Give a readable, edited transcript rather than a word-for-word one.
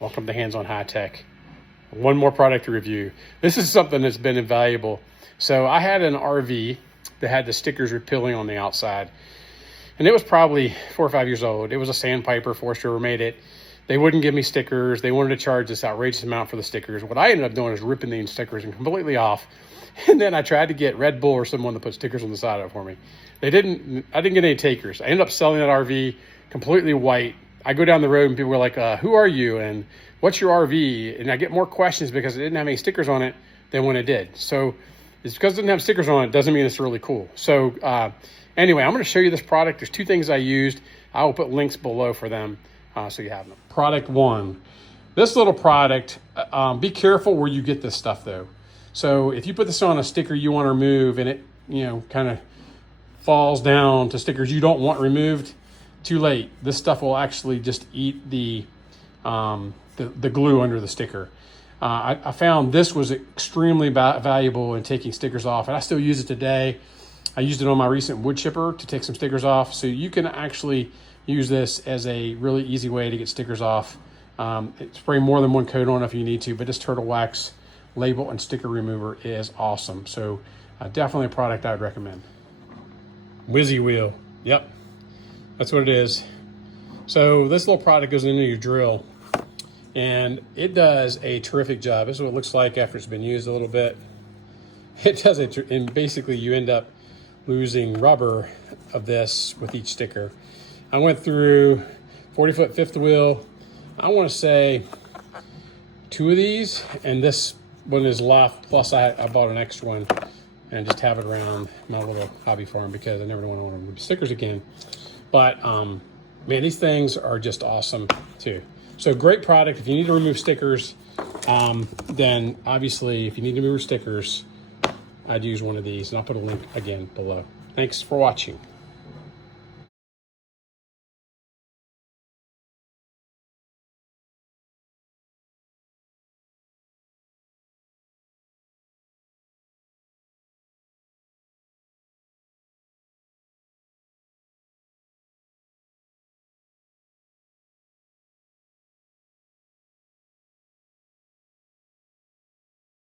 Welcome to Hands on High Tech. One more product to review. This is something that's been invaluable. So I had an RV that had the stickers repealing on the outside, and it was probably 4 or 5 years old. It was a Sandpiper. Forest River made it. They wouldn't give me stickers. They wanted to charge this outrageous amount for the stickers. What I ended up doing is ripping these stickers completely off. And then I tried to get Red Bull or someone to put stickers on the side of it for me. I didn't get any takers. I ended up selling that RV completely white. I go down the road and people were like, who are you? And what's your RV? And I get more questions because it didn't have any stickers on it than when it did. So it's because it didn't have stickers on it doesn't mean it's really cool. So anyway, I'm going to show you this product. There's 2 things I used. I will put links below for them so you have them. Product 1. This little product, be careful where you get this stuff though. So if you put this on a sticker you want to remove and it, kind of falls down to stickers you don't want removed, too late. This stuff will actually just eat the glue under the sticker. I found this was extremely valuable in taking stickers off, and I still use it today. I used it on my recent wood chipper to take some stickers off. So you can actually use this as a really easy way to get stickers off. Spray more than one coat on if you need to, but this turtle wax label and sticker remover is awesome. So definitely a product I would recommend. Whizzy wheel. Yep. That's what it is. So this little product goes into your drill and it does a terrific job. This is what it looks like after it's been used a little bit. It does it, and basically you end up losing rubber of this with each sticker. I went through 40-foot fifth wheel. I want to say 2 of these, and this one is left. Plus I bought an extra one and just have it around my little hobby farm because I never want to remove stickers again. But man, these things are just awesome too. So great product. If you need to remove stickers, then obviously if you need to remove stickers, I'd use one of these, and I'll put a link again below. Thanks for watching.